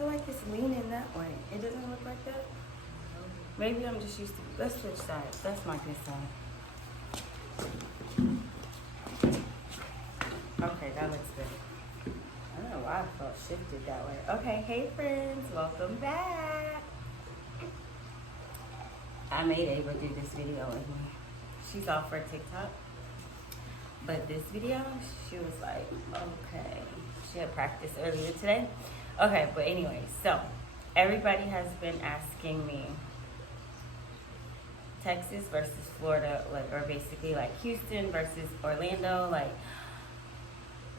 feel like it's leaning that way. It doesn't look like that. Maybe I'm just used to. Let's switch sides. That's my good side. Okay, that looks good. I don't know why I felt shifted that way. Okay, hey friends, welcome back. I made Ava do this video with me. She's off for TikTok. But this video, she was like, okay. She had practice earlier today. Okay, but anyway, so everybody has been asking me Texas versus Florida, like, or basically like Houston versus Orlando, like,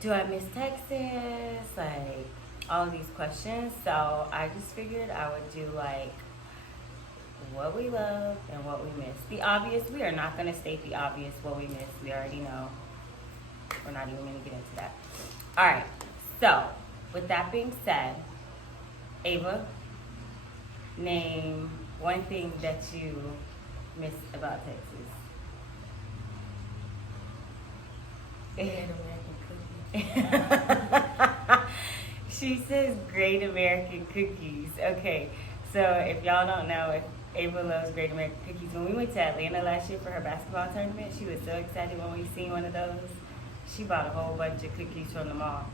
do I miss Texas? Like, all of these questions. So I just figured I would do like what we love and what we miss. The obvious, we are not going to state the obvious, what we miss. We already know. We're not even going to get into that. All right. So, with that being said, Ava, name one thing that you miss about Texas. She says Great American Cookies. Okay, so if y'all don't know, if Ava loves Great American Cookies, when we went to Atlanta last year for her basketball tournament, she was so excited when we seen one of those. She bought a whole bunch of cookies from the mall.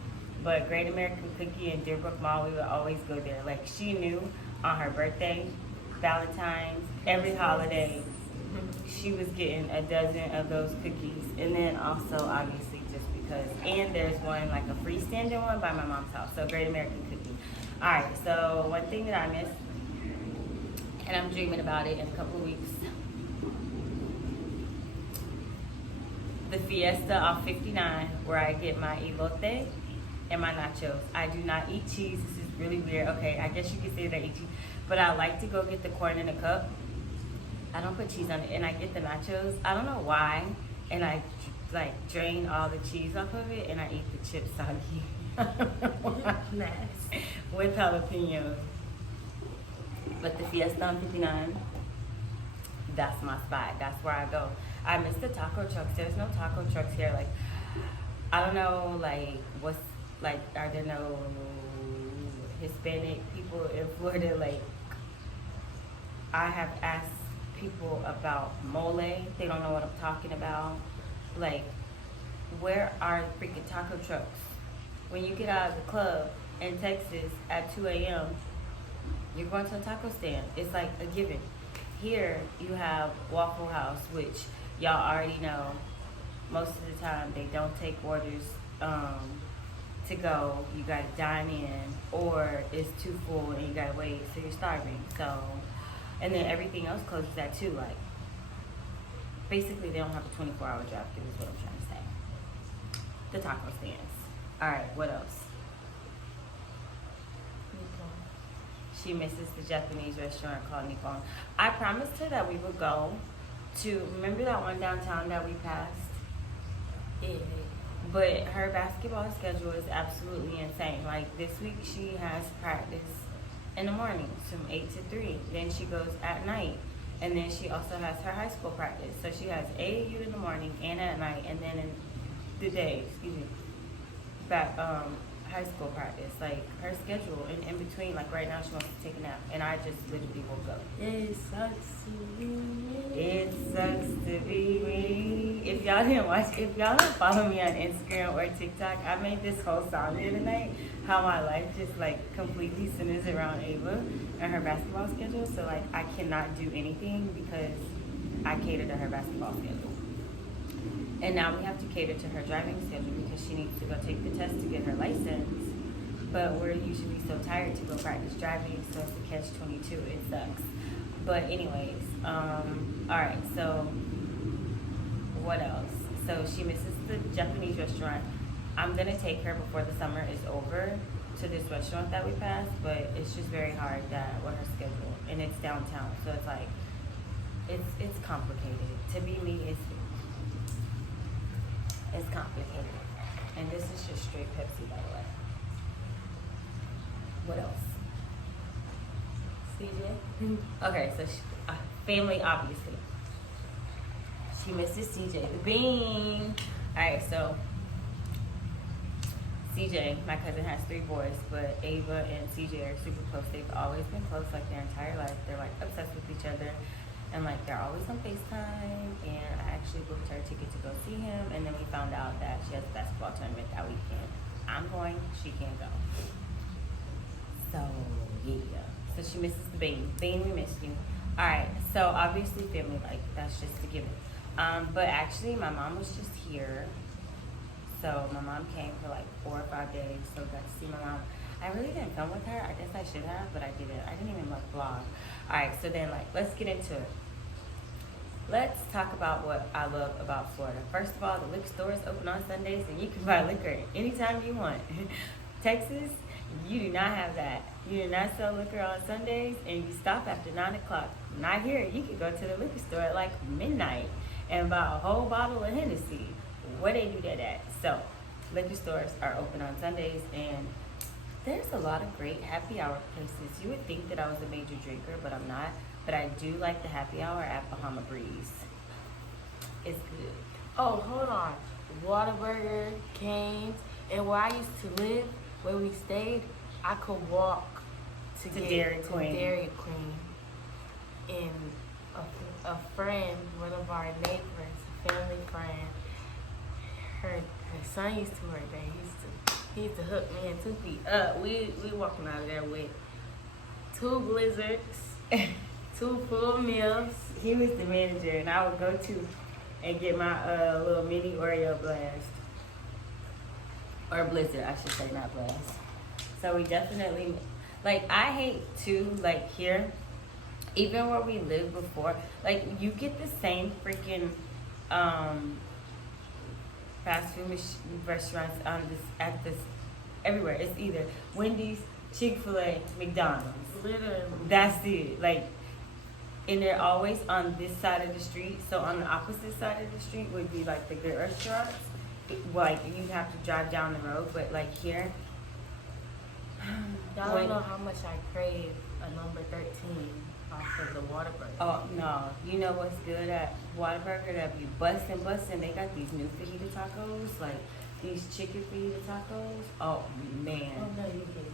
But Great American Cookie in Deerbrook Mall, we would always go there. Like, she knew on her birthday, Valentine's, every holiday, she was getting a dozen of those cookies. And then also, obviously, just because. And there's one, like a freestanding one by my mom's house. So Great American Cookie. All right, so one thing that I miss, and I'm dreaming about it in a couple of weeks, the Fiesta off 59, where I get my elote and my nachos. I do not eat cheese. This is really weird. Okay, I guess you could say that I eat cheese. But I like to go get the corn in a cup. I don't put cheese on it. And I get the nachos. I don't know why. And I like drain all the cheese off of it and I eat the chips soggy. Nice. With jalapenos. But the Fiesta on 59, that's my spot. That's where I go. I miss the taco trucks. There's no taco trucks here. Like, I don't know, like, what's, like, are there no Hispanic people in Florida? Like, I have asked people about Molene. They don't know what I'm talking about. Like, where are freaking taco trucks? When you get out of the club in Texas at 2 a.m., you're going to a taco stand. It's like a given. Here, you have Waffle House, which y'all already know. Most of the time, they don't take orders to go. You gotta dine in, or it's too full and you gotta wait, so you're starving. So, and then everything else closes at 2. Like, basically, they don't have a 24-hour drive-through is what I'm trying to say. The taco stands. All right, what else? She misses the Japanese restaurant called Nippon. I promised her that we would go to, remember that one downtown that we passed? Yeah. But her basketball schedule is absolutely insane. Like, this week she has practice in the morning from 8 to 3. Then she goes at night. And then she also has her high school practice. So she has AAU in the morning and at night. And then in the day, back high school practice. Like, her schedule, and in between, like right now she wants to take a nap. And I just literally woke up. It sucks to be me. It sucks to be me. If y'all didn't watch, if y'all don't follow me on Instagram or TikTok, I made this whole song here tonight. How my life just like completely centers around Ava and her basketball schedule. So like I cannot do anything because I cater to her basketball schedule. And now we have to cater to her driving schedule because she needs to go take the test to get her license. But we're usually so tired to go practice driving, so it's a catch-22. It sucks. But anyways, all right, so what else? So she misses the Japanese restaurant. I'm going to take her before the summer is over to this restaurant that we passed, but it's just very hard that with her schedule. And it's downtown, so it's like, it's complicated. To be me, it's complicated. And this is just straight Pepsi, by the way. What else? CJ? Okay, so family, obviously. She misses CJ the Bean. Alright, so CJ, my cousin, has 3 boys, but Ava and CJ are super close. They've always been close, like their entire life. They're like obsessed with each other, and like they're always on FaceTime. And I actually booked her a ticket to go see him, and then we found out that she has a basketball tournament that weekend. I'm going, she can't go. So yeah, so she misses the baby. Baby, we miss you. All right, so obviously family, like that's just a given. But actually, my mom was just here. So my mom came for like 4 or 5 days, so got to see my mom. I really didn't film with her. I guess I should have, but I didn't. I didn't even like vlog. All right, so then like let's get into it. Let's talk about what I love about Florida. First of all, the liquor store is open on Sundays, and you can buy liquor anytime you want. Texas, you do not have that. You do not sell liquor on Sundays, and you stop after 9 o'clock. Not here. You can go to the liquor store at like midnight and buy a whole bottle of Hennessy. Where they do that at? So, liquor stores are open on Sundays, and there's a lot of great happy hour places. You would think that I was a major drinker, but I'm not. But I do like the happy hour at Bahama Breeze. It's good. Oh, hold on. Whataburger, Cane's, and where I used to live, where we stayed, I could walk to get Dairy to Queen. Dairy Queen. And a friend, one of our neighbors, a family friend, her son used to work there. He used to hook me and Tupi up. We walking out of there with 2 blizzards, 2 full meals. He was the manager, and I would go to and get my little mini Oreo blast. Or blizzard, I should say, not blast. So we definitely, like, I hate too, like here, even where we lived before, like you get the same freaking fast food restaurants at this everywhere. It's either Wendy's, Chick-fil-A, McDonald's. Literally. That's it. Like, and they're always on this side of the street. So on the opposite side of the street would be like the good restaurants. Like you have to drive down the road, but like here, Y'all don't know how much I crave a number 13 off of the Whataburger. Oh no, you know what's good at Whataburger? That be busting. They got these new fajita tacos, like these chicken fajita tacos. Oh man, Oh no, you get it.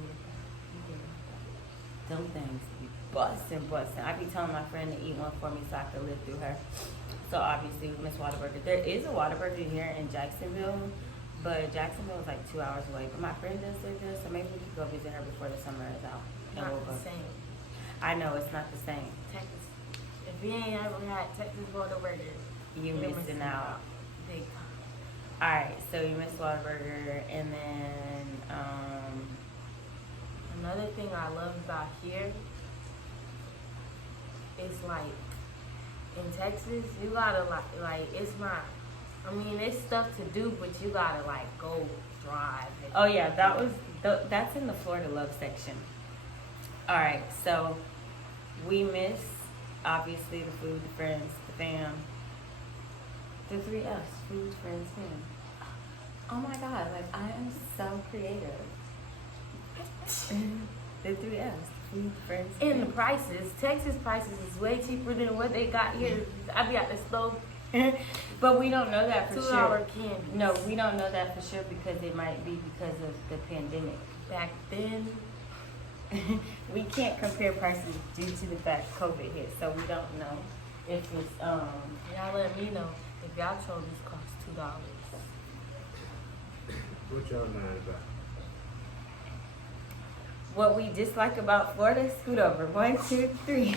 them things be busting. I be telling my friend to eat one for me so I can live through her. So obviously we miss Whataburger. There is a Whataburger here in Jacksonville, but Jacksonville is like 2 hours away. But my friend does live there, so maybe we could go visit her before the summer is out. And Not we'll the go. same. I know it's not the same. Texas. If you ain't ever had Texas Whataburger, You missing out. Big time. All right, so you miss Whataburger, and then Another thing I love about here is like in Texas, you gotta like it's not. I mean, it's stuff to do, but you gotta like go drive. oh yeah, that's in the Florida love section. All right, so we miss obviously the food, the friends, the fam, the 3 F's: food, friends, fam. Oh my God, like I am so creative. The 3 F's: food, friends, And the fam. prices, Texas prices is way cheaper than what they got here. I be at the stove, But we don't know that for $2 sure. candy. No, we don't know that for sure because it might be because of the pandemic. Back then, We can't compare prices due to the fact COVID hit, so we don't know if it's y'all let me know if y'all chose this cost $2. What y'all mad about? what we dislike about Florida. Scoot over. 1, 2, 3.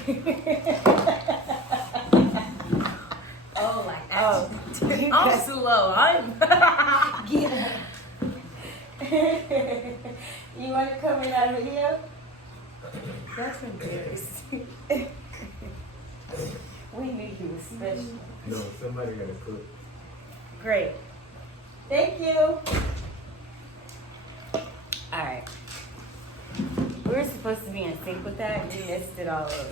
Oh, like Oh, I'm slow. yeah. You want to come in our video? That's embarrassing. We knew you was special. No, somebody gotta cook. Great. Thank you. Alright. We were supposed to be in sync with that. You missed it all up.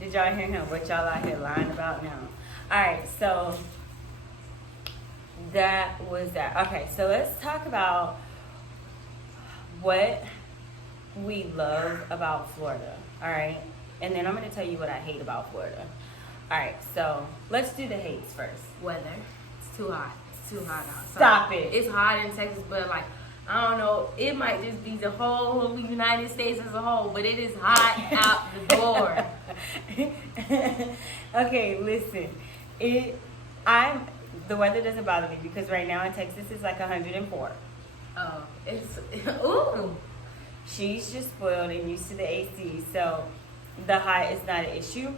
Did y'all hear him? What y'all out here lying about now? Alright, so that was that. Okay, so let's talk about what we love about Florida. Alright? And then I'm going to tell you what I hate about Florida. Alright, so let's do the hates first. Weather. It's too hot. It's too hot outside. Stop it. It's hot in Texas, but like, I don't know, it might just be the whole United States as a whole, but it is hot out the door. Okay, listen. The weather doesn't bother me because right now in Texas it's like 104. Oh, it's ooh. She's just spoiled and used to the AC, so the hot is not an issue.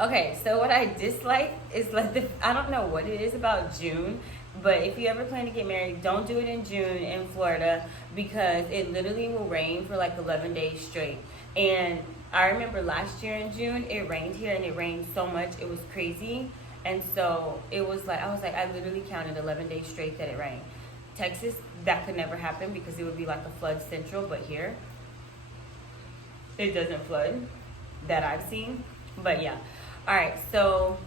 Okay, so what I dislike is like I don't know what it is about June, but if you ever plan to get married, don't do it in June in Florida because it literally will rain for like 11 days straight. And I remember last year in June, it rained here and it rained so much, it was crazy. And so it was like, I literally counted 11 days straight that it rained. Texas, that could never happen because it would be like a flood central, but here, it doesn't flood that I've seen. But yeah. All right, so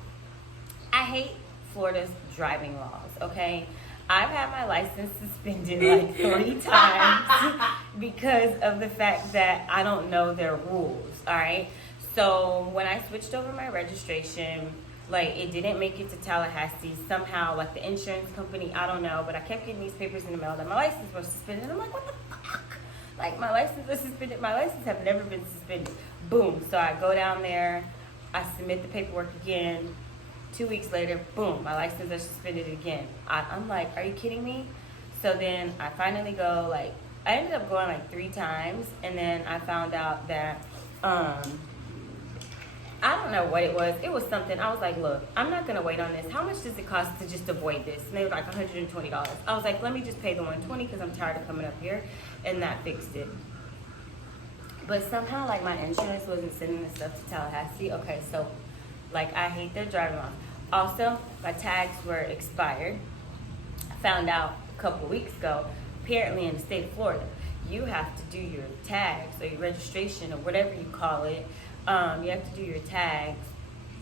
I hate Florida's driving laws, okay? I've had my license suspended like 3 times because of the fact that I don't know their rules, all right? So when I switched over my registration, like it didn't make it to Tallahassee somehow, like the insurance company, I don't know, but I kept getting these papers in the mail that my license was suspended. I'm like, what the fuck? Like my license was suspended. My license have never been suspended. Boom. So I go down there, I submit the paperwork again. 2 weeks later, boom, my license is suspended again. I'm like, are you kidding me? So then I finally go, like, I ended up going like 3 times, and then I found out that, I don't know what it was. It was something. I was like, look, I'm not going to wait on this. How much does it cost to just avoid this? And they were like $120. I was like, let me just pay the $120 because I'm tired of coming up here. And that fixed it. But somehow, like, my insurance wasn't sending the stuff to Tallahassee. Okay, so, like, I hate their driving laws. Also, my tags were expired. I found out a couple weeks ago, apparently in the state of Florida, you have to do your tags or your registration or whatever you call it. You have to do your tags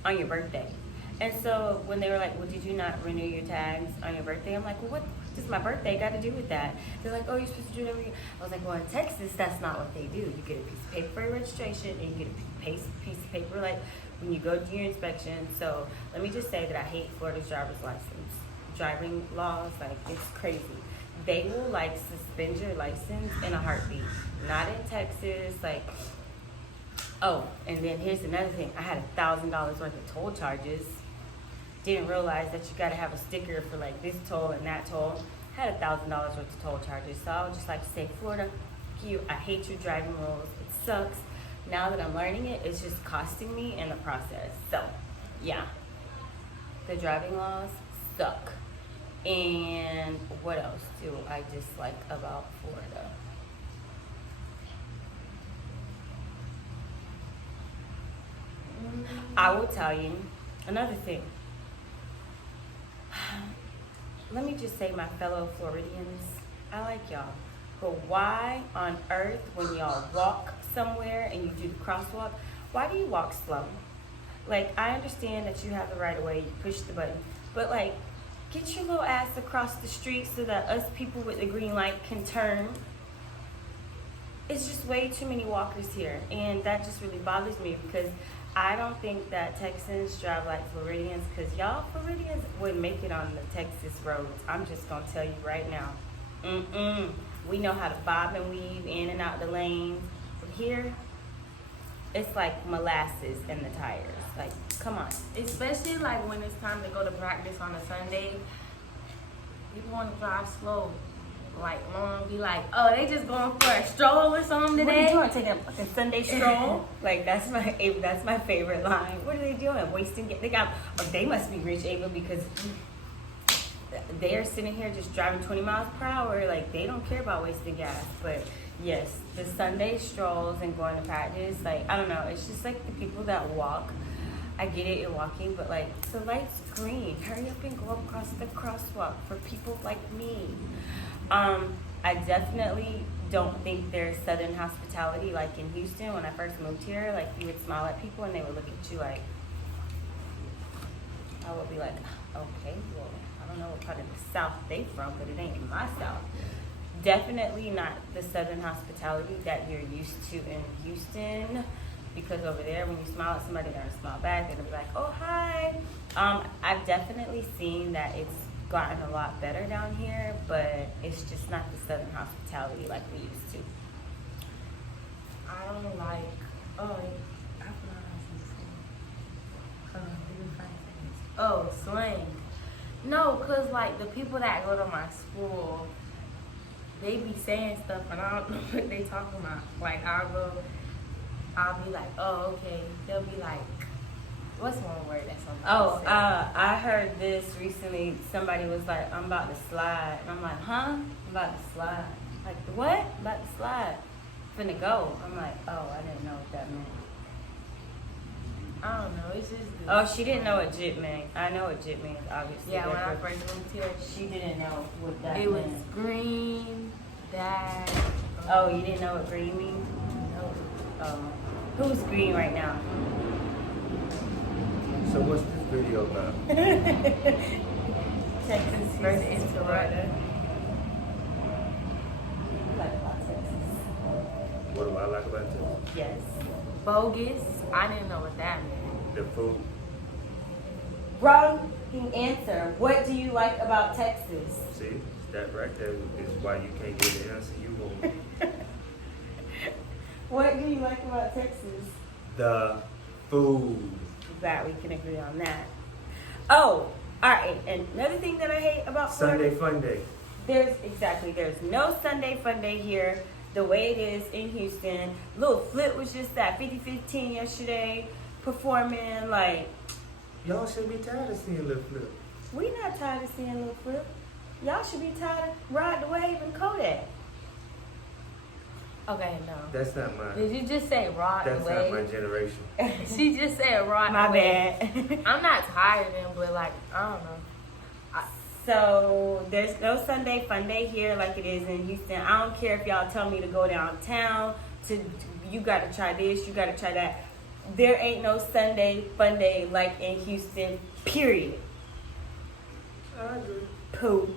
on your birthday. And so when they were like, well, did you not renew your tags on your birthday? I'm like, well, what does my birthday got to do with that? They're like, oh, you're supposed to do it every year. I was like, well, in Texas, that's not what they do. You get a piece of paper for your registration, and you get a piece of paper like when you go do your inspection. So let me just say that I hate Florida's driving laws. Like, it's crazy. They will like suspend your license in a heartbeat. Not in Texas, like. Oh, and then here's another thing. I had $1,000 worth of toll charges. Didn't realize that you got to have a sticker for like this toll and that toll. I had $1,000 worth of toll charges. So I would just like to say, Florida, I hate your driving rules. It sucks. Now that I'm learning it, it's just costing me in the process. So, yeah. The driving laws suck. And what else do I dislike about Florida? I will tell you another thing. Let me just say, my fellow Floridians, I like y'all. But why on earth, when y'all walk somewhere and you do the crosswalk, why do you walk slow? Like, I understand that you have the right of way, you push the button, but like, get your little ass across the street so that us people with the green light can turn. It's just way too many walkers here, and that just really bothers me because I don't think that Texans drive like Floridians, because y'all Floridians wouldn't make it on the Texas roads. I'm just going to tell you right now. We know how to bob and weave in and out the lanes. From here, it's like molasses in the tires. Like, come on. Especially like when it's time to go to practice on a Sunday, people want to drive slow. Like, mom be like, oh, they just going for a stroll or something today? What are you doing? Taking a fucking Sunday stroll? Like, that's my favorite line. What are they doing? Wasting it? They must be rich, Ava, because they're sitting here just driving 20 miles per hour. Like, they don't care about wasting gas. But yes, the Sunday strolls and going to practice, like, I don't know. It's just like the people that walk. I get it, you're walking, but like, the light's green. Hurry up and go across the crosswalk for people like me. I definitely don't think there's Southern hospitality like in Houston. When I first moved here, like, you would smile at people and they would look at you like, I would be like, okay, well, I don't know what part of the South they from, but it ain't my South. Definitely not the Southern hospitality that you're used to in Houston, because over there, when you smile at somebody, they're gonna smile back. They're gonna be like, oh, hi. I've definitely seen that it's gotten a lot better down here, but it's just not the Southern hospitality like we used to. I don't like. Oh, oh, slang. No, cause like the people that go to my school, they be saying stuff and I don't know what they talking about. Like I'll be like, oh, okay. They'll be like, what's one word that somebody Oh, say? I heard this recently. Somebody was like, I'm about to slide. And I'm like, huh? I'm about to slide. Like, what? About to slide. Finna go. I'm like, oh, I didn't know what that meant. I don't know. It's just. Oh, she didn't know what jit meant. I know what jit means, obviously. Yeah, when I Different. first moved here, She didn't know what that it was meant. green, dash. Oh, you didn't know what green means? No. Oh. Who's green right now? So what's this video about? Texas versus Florida. You like about Texas? What do I like about this? Yes. Bogus. I didn't know what that meant. The food. Wrong answer. What do you like about Texas? See, that right there is why you can't get the answer you want. What do you like about Texas? The food. Glad we can agree on that. Oh, all right. And another thing that I hate about Florida, Sunday fun day. there's no Sunday fun day here the way it is in Houston. Lil Flip was just at 50-15 yesterday performing. Like, Y'all should be tired of seeing Lil Flip. we not tired of seeing Lil Flip. Y'all should be tired of Ride the Wave and Kodak. Okay, no. That's not mine. Did you just say rod That's not my away? generation. She just said rod My away. bad. I'm not tired of them, but like, I don't know. So there's no Sunday fun day here like it is in Houston. I don't care if y'all tell me to go downtown you gotta try this, you gotta try that. There ain't no Sunday fun day like in Houston, period. I agree. Pooh.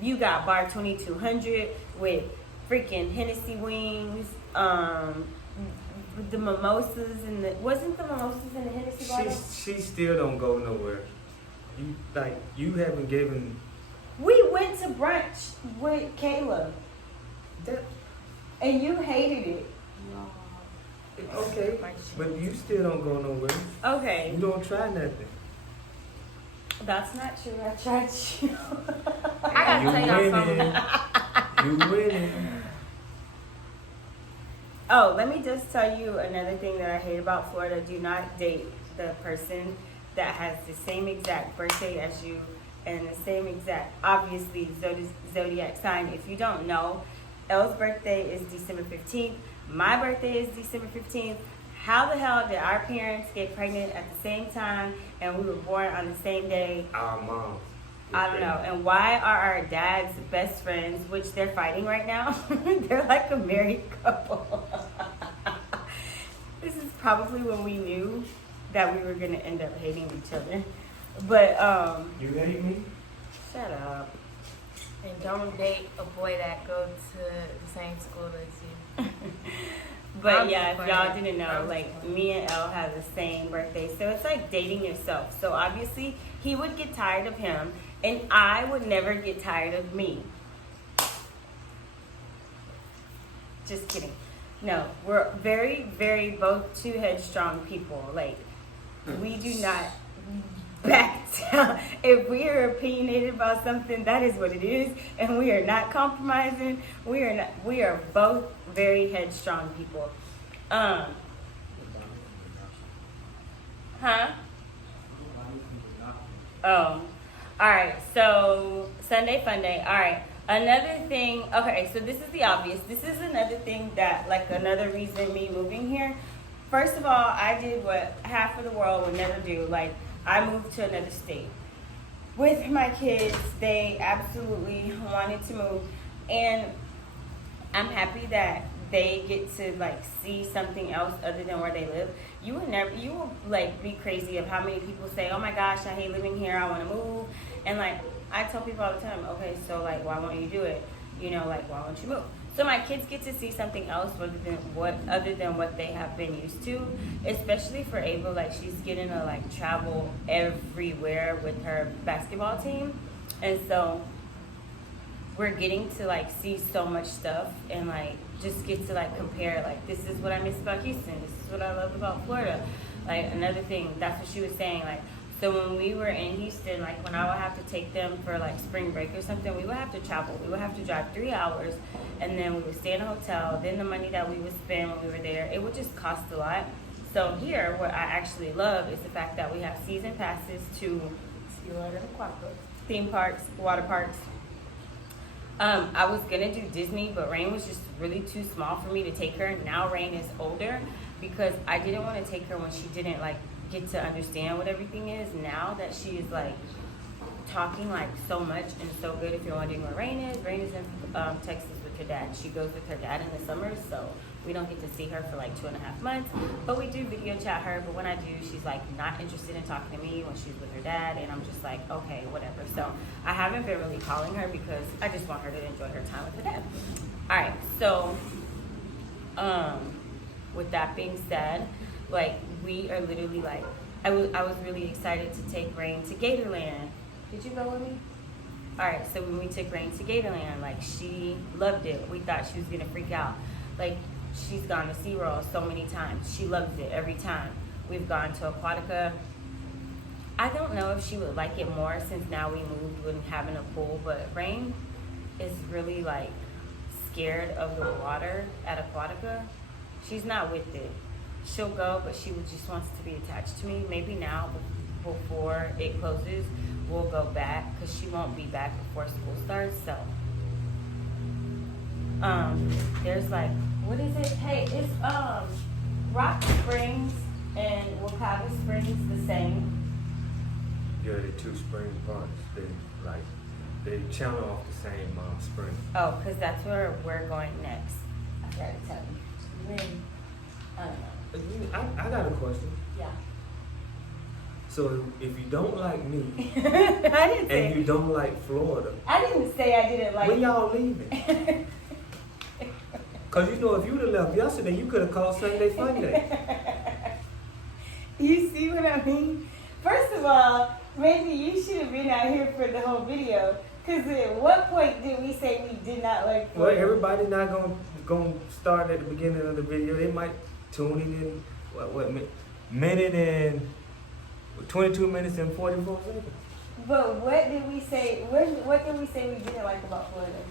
You got Bar 2200 with freaking Hennessy wings, the mimosas and wasn't the mimosas in the Hennessy bottle? She still don't go nowhere. You haven't given We went to brunch with Kayla that. and you hated it. Okay, but you still don't go nowhere. Okay, You don't try nothing. that's not true. I tried you. I gotta You tell y'all winning. something. You winning. Oh, let me just tell you another thing that I hate about Florida. Do not date the person that has the same exact birthday as you and the same exact, obviously, Zodiac sign. If you don't know, Elle's birthday is December 15th. My birthday is December 15th. How the hell did our parents get pregnant at the same time and we were born on the same day? Our mom. I don't know. And why are our dads best friends, which they're fighting right now? They're like a married couple. This is probably when we knew that we were going to end up hating each other. But, You hate me? shut up. And don't date a boy that goes to the same school as you. But I'm yeah, just if y'all playing. didn't know, I'm like just playing. me and Elle have the same birthday. So it's like dating yourself. So obviously he would get tired of him and I would never get tired of me. Just kidding. No, we're very, very both two headstrong people. Like we do not back down. If we are opinionated about something, that is what it is, and we are not compromising. We are not. We are both very headstrong people. Huh? Oh, all right. So Sunday fun day. All right. Another thing. Okay, so this is the obvious. This is another thing that, like, another reason me moving here. First of all, I did what half of the world would never do. Like, I moved to another state with my kids. They absolutely wanted to move, and I'm happy that they get to like see something else other than where they live. You will like be crazy of how many people say, "Oh my gosh, I hate living here. I want to move." And like I tell people all the time, okay, so like why won't you do it? You know, like why won't you move? So my kids get to see something else other than what they have been used to. Especially for Ava, like she's getting to like travel everywhere with her basketball team, and so we're getting to like see so much stuff and like just get to like compare, like this is what I miss about Houston, this is what I love about Florida. Like another thing, that's what she was saying, like so when we were in Houston, like when I would have to take them for like spring break or something, we would have to travel. We would have to drive 3 hours, and then we would stay in a hotel. Then the money that we would spend when we were there, it would just cost a lot. So here, what I actually love is the fact that we have season passes to theme parks, water parks. I was gonna do Disney, but Rain was just really too small for me to take her. Now Rain is older, because I didn't want to take her when she didn't like get to understand what everything is. Now that she is like talking like so much and so good. If you're wondering where Rain is in Texas with her dad. She goes with her dad in the summers, so we don't get to see her for like 2.5 months. But we do video chat her. But when I do, she's like not interested in talking to me when she's with her dad, and I'm just like, okay, whatever. So I haven't been really calling her because I just want her to enjoy her time with her dad. All right, so with that being said, like we are literally like, I was really excited to take Rain to Gatorland. Did you go with me? All right, so when we took Rain to Gatorland, like she loved it. We thought she was gonna freak out. Like she's gone to SeaWorld so many times. She loves it every time. We've gone to Aquatica. I don't know if she would like it more since now we moved with having a pool, but Rain is really like scared of the water at Aquatica. She's not with it. She'll go, but she just wants to be attached to me. Maybe now, before it closes, we'll go back, because she won't be back before school starts. So there's like, what is it? Hey, it's Rock Springs and Wakaba Springs the same. Yeah, the two spring parks. They channel off the same spring. Oh, because that's where we're going next. I forgot to tell you. When? I don't know. I got a question. Yeah. So if you don't like me I didn't say. and you don't like Florida, I didn't say I didn't like. when y'all leaving? Cause you know, if you'd have left yesterday, you could have called Sunday Funday. You see what I mean? First of all, maybe you should have been out here for the whole video. Because at what point did we say we did not like Well, Florida? everybody not gonna start at the beginning of the video. They might tune in what minute and 22 minutes and 44 seconds. But what did we say? What did we say we didn't like about Florida?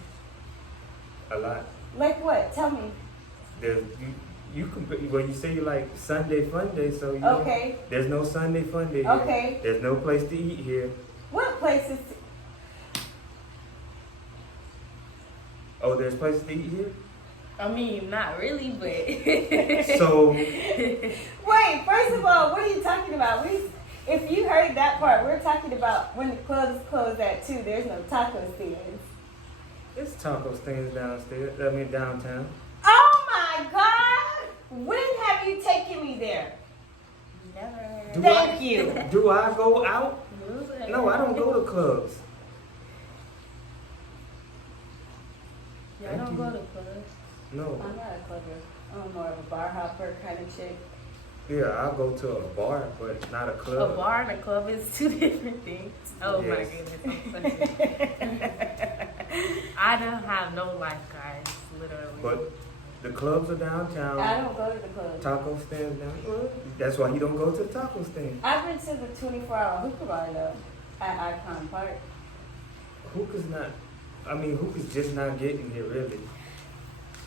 A lot. Like what? Tell me. There's you can, well, you say you like Sunday Fun Day, so you Okay. there's no Sunday Fun Day here. Okay. There's no place to eat here. What places? Oh, there's places to eat here? I mean, not really, but. So, Wait. First of all, what are you talking about? If you heard that part, we're talking about when the clubs close at 2. There's no taco stands. there's taco stands downstairs. Downtown. Oh my God! When have you taken me there? Never. Thank you. Do I go out? No, I don't go to clubs. Y'all don't go to clubs. No. I'm not a clubber. I'm more of a bar hopper kind of chick. Yeah, I'll go to a bar, but not a A club. bar and a club is 2 different things. Oh my Yes. goodness, I'm funny. I don't have no life, guys, literally. But the clubs are downtown. I don't go to the club. Taco stands down. Well, that's why you don't go to the taco stand. I've been to the 24-hour hookah bar though, at Icon Park. Hookah's not. Hookah's just not getting here really.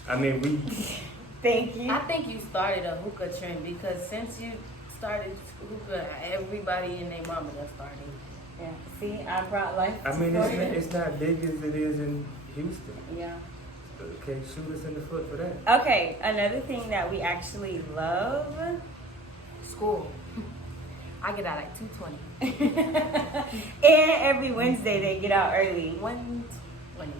I mean, we. Thank you. I think you started a hookah trend because since you started hookah, everybody and their mama done started. Yeah. See, I brought life. I to mean, Florida. it's not big as it is in Houston. Yeah. Okay, shoot us in the foot for that. Okay, another thing that we actually love. School. I get out at 2:20. And every Wednesday they get out early. 1:20.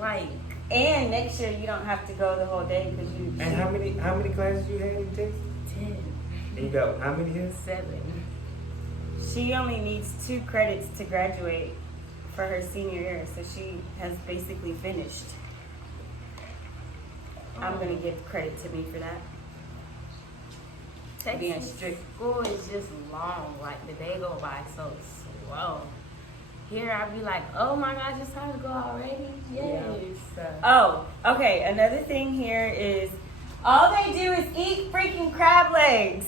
Like. And next year you don't have to go the whole day because you. And how many classes you had in Texas? 10. And you got how many here? 7. She only needs 2 credits to graduate for her senior year, so she has basically finished. I'm gonna give credit to me for that. Being Texas strict. school is just long. Like the day go by so slow. Here I be like, oh my gosh, it's time to go already. Yes. Oh, okay. Another thing here is all they do is eat freaking crab legs.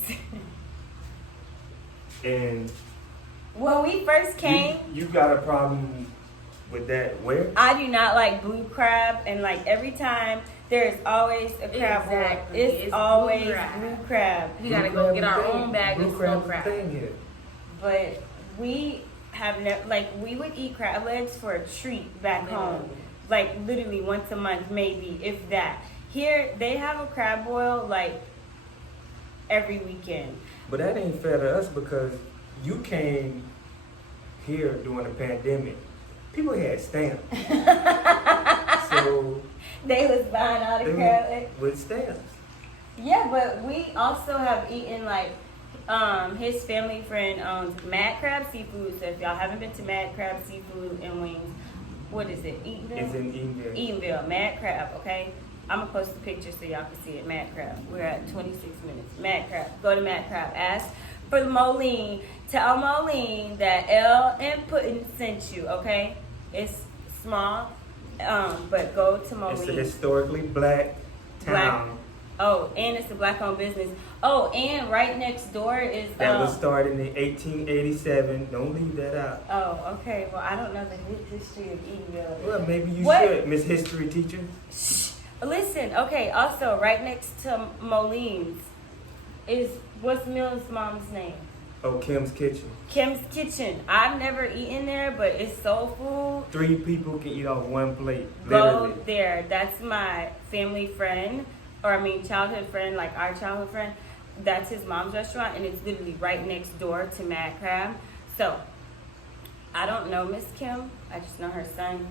And When we first came, you got a problem with that where? I do not like blue crab, and like every time there's always a crab boil. Exactly. It's It's always blue crab. blue crab. We gotta go get our own bag of Blue snow crab's crab. the thing here. But we have never, like, we would eat crab legs for a treat back home. Like, literally once a month, maybe, if that. Here, they have a crab boil, like, every weekend. But that ain't fair to us because you came here during the pandemic. People had stamps. So They was buying all the they crab legs. with stamps. Yeah, but we also have eaten, like, his family friend owns Mad Crab Seafood. So if y'all haven't been to Mad Crab Seafood and Wings, what is it? Eatonville? It's in Edenville. Edenville, Mad Crab, okay? I'm gonna post the picture so y'all can see it. Mad Crab. We're at 26 minutes. Mad Crab. Go to Mad Crab. Ask for Molene. Tell Molene that L and Puddin sent you, okay? It's small, but go to It's a Molene. historically black town Oh, and it's a black-owned business. Oh, and right next door is that was started in 1887. Don't leave that out. Oh, okay. Well, I don't know the history of Edenville. Well, maybe you What? should, Miss History teacher. Shh. Listen, okay. Also, right next to Molene's is what's Mills' mom's name? Oh, Kim's Kitchen. Kim's Kitchen. I've never eaten there, but it's soul food. 3 people can eat off one plate. Go Literally. there. That's my family friend, or I mean childhood friend, like our childhood friend. That's his mom's restaurant, and it's literally right next door to Mad Crab. So, I don't know Miss Kim. I just know her son.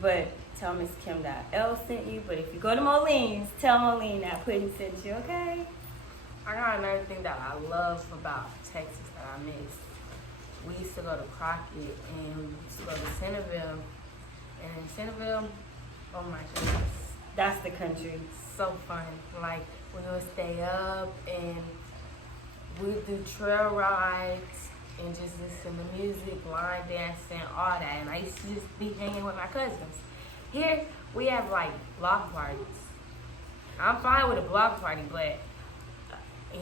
But tell Miss Kim that L sent you. But if you go to Molene's, tell Molene that Puddin sent you, okay? I got another thing that I love about Texas that I miss. We used to go to Crockett and we used to go to Centerville. And in Centerville, oh my goodness, That's the country. so fun. Like we would stay up and we would do trail rides and just listen to music, line dancing, all that. And I used to just be hanging with my cousins. Here we have like block parties. I'm fine with a block party, but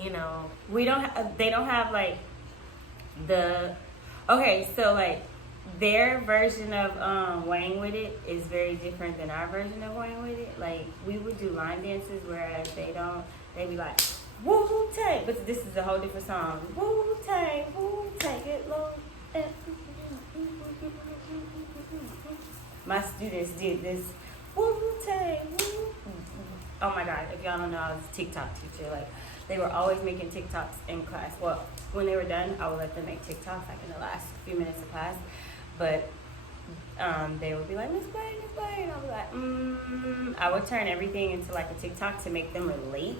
you know, We don't. They don't have like the. Okay, so like their version of Wang with it is very different than our version of Wang with it. Like we would do line dances, whereas they don't. They be like Woo Tang, but this is a whole different song. Woo Tang, get low. My students did this. Woo Tang, woo. Oh my God! If y'all don't know, I was a TikTok teacher. Like they were always making TikToks in class. Well, when they were done, I would let them make TikToks like in the last few minutes of class. But they would be like, Miss Blaine, Miss Blaine. I was like, I would turn everything into like a TikTok to make them relate.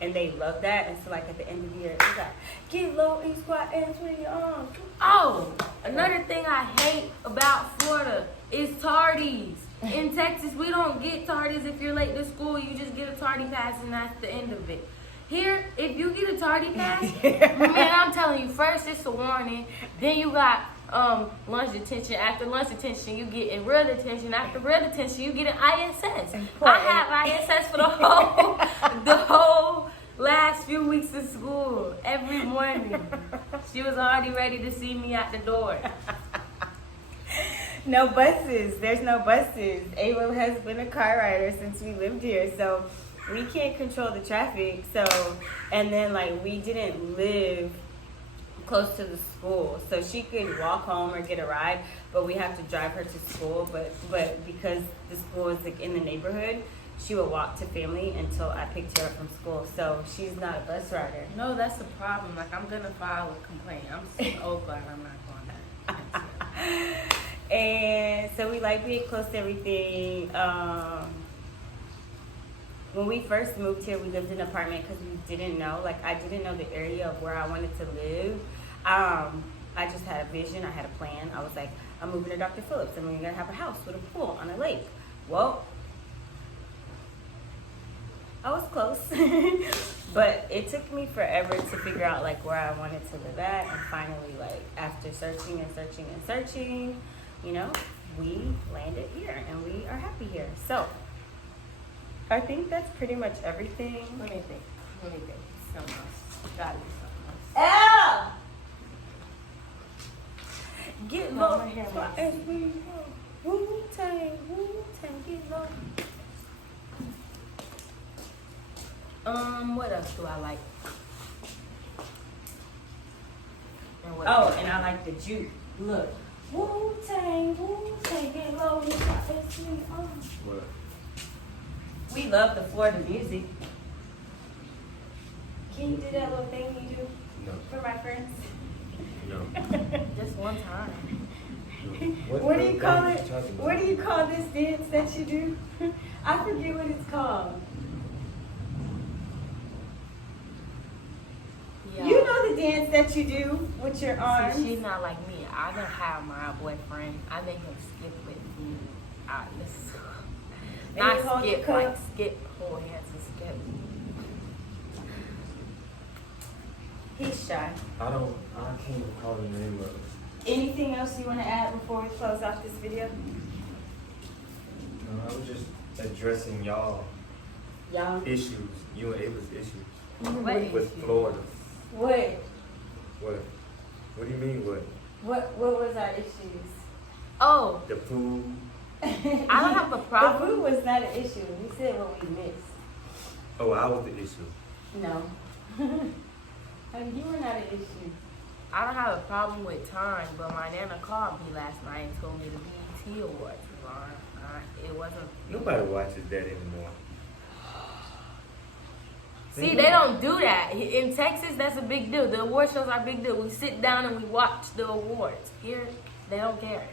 And they love that. And so like at the end of the year, it's like, get low and squat and swing your arms. oh, another thing I hate about Florida is tardies. In Texas, we don't get tardies if you're late to school. You just get a tardy pass and that's the end of it. Here, if you get a tardy pass, man, I'm telling you, first it's a warning. Then you got lunch detention. After lunch detention, you get in real detention. After real detention, you get an ISS. I have ISS for the whole last few weeks of school. Every morning, she was already ready to see me at the door. No buses. There's no buses. Ava has been a car rider since we lived here, so we can't control the traffic. So, and then like we didn't live close to the school, so she could walk home or get a ride, but we have to drive her to school. But because the school is like in the neighborhood, she would walk to family until I picked her up from school. So she's not a bus rider. No, that's a problem. Like, I'm going to file a complaint. I'm so glad I'm not going there. And so we like being close to everything. When we first moved here, we lived in an apartment because we didn't know. Like, I didn't know the area of where I wanted to live. I just had a vision. I had a plan. I was like, I'm moving to Dr. Phillips, and we're going to have a house with a pool on a lake. Well, I was close. But it took me forever to figure out like where I wanted to live at, and finally, like after searching and searching and searching, you know, we landed here and we are happy here. So I think that's pretty much everything. Let me think. Something else. Gotta be something else. L! Get No, low. my hair Fly messy. as we go. Wu-Tang, Wu-Tang, get low. What else do I like? And Oh, and I like the juke. Look. Wu-Tang, Wu-Tang, get low. Fly as we go. What? We love the Florida music. Can you do that little thing you do No. for my friends? No. just one time. What do you call it? talking about? What do you call this dance that you do? I forget what it's called. Yeah. You know the dance that you do with your arms. See, she's not like me. I don't have my boyfriend. I make him skip with me. And Not you hold your skip, cup? like skip, hold hands and skip. He's shy. I can't recall the name of it. Anything else you want to add before we close off this video? No, I was just addressing y'all Y'all. issues. You and Ava's issues. What With issue? Florida. What? What? What do you mean, what? What was our issues? Oh, The food? I don't have a problem. The food was not an issue. We said what we missed. Oh, I was the issue. No. You were not an issue. I don't have a problem with time, but my nana called me last night and told me the BET Awards was on. It wasn't. Nobody watches that anymore. See, they don't do that. In Texas, that's a big deal. The award shows are a big deal. We sit down and we watch the awards. Here, they don't care.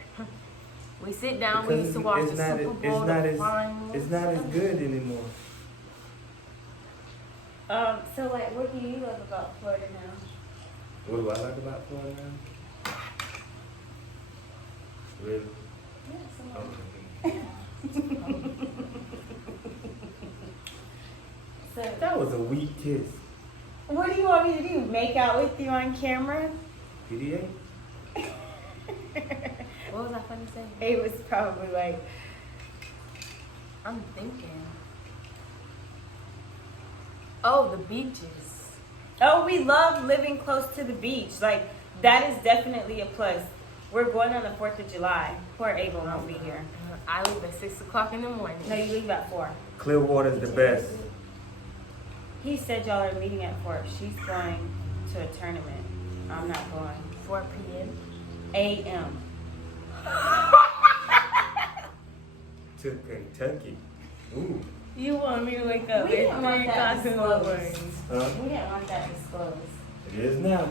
We sit down, we used to watch the Super Bowl, the finals. It's not as good anymore. So like, what do you love about Florida now? What do I like about Florida now? Really? Yeah, Okay. So, That was a weak kiss. what do you want me to do? Make out with you on camera? PDA? What was I funny saying? It was probably like, I'm thinking. Oh, the beaches. oh, we love living close to the beach. Like, that is definitely a plus. We're going on the 4th of July. Poor Abel won't be here. I leave at 6 o'clock in the morning. No, you leave at 4. Clearwater's the best. He said y'all are meeting at 4. She's going to a tournament. I'm not going. 4 p.m. A.M. To Kentucky. Ooh. You want me to wake up We didn't at want 3 that o'clock in the disclosed. morning? Huh? We didn't want that disclosed. It is now.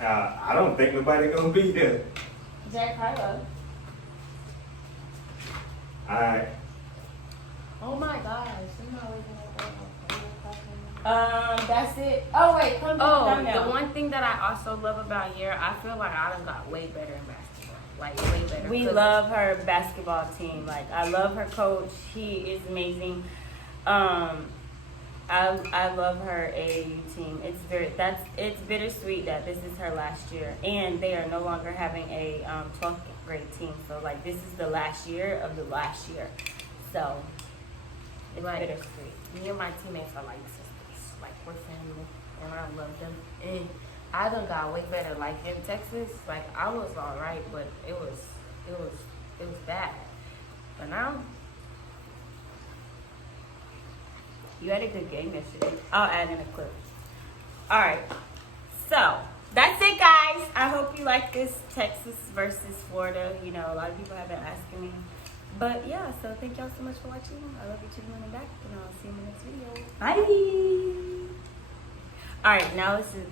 I don't think nobody gonna be there. Jack Harlow. Alright. Oh my gosh, I'm not waking up at 3 o'clock in the morning. That's it. Oh wait, come down. Oh, come the down. one thing that I also love about here, I feel like I done got way better in basketball. Like, way better. We 'Cause love her basketball team. Like, I love her coach. He is amazing. I love her AAU team. It's bittersweet that this is her last year, and they are no longer having a 12th grade team. So like, this is the last year of the last year. So it's Right. bittersweet. Me and my teammates are like sisters. Like, we're family, and I love them. And I done got way better. Like, in Texas, like, I was alright, but it was bad. But now, You had a good game yesterday. I'll add in a clip. All right. So that's it, guys. I hope you like this Texas versus Florida. You know, a lot of people have been asking me. But yeah, so thank y'all so much for watching. I love you too, and back, and I'll see you in the next video. Bye. All right, now this is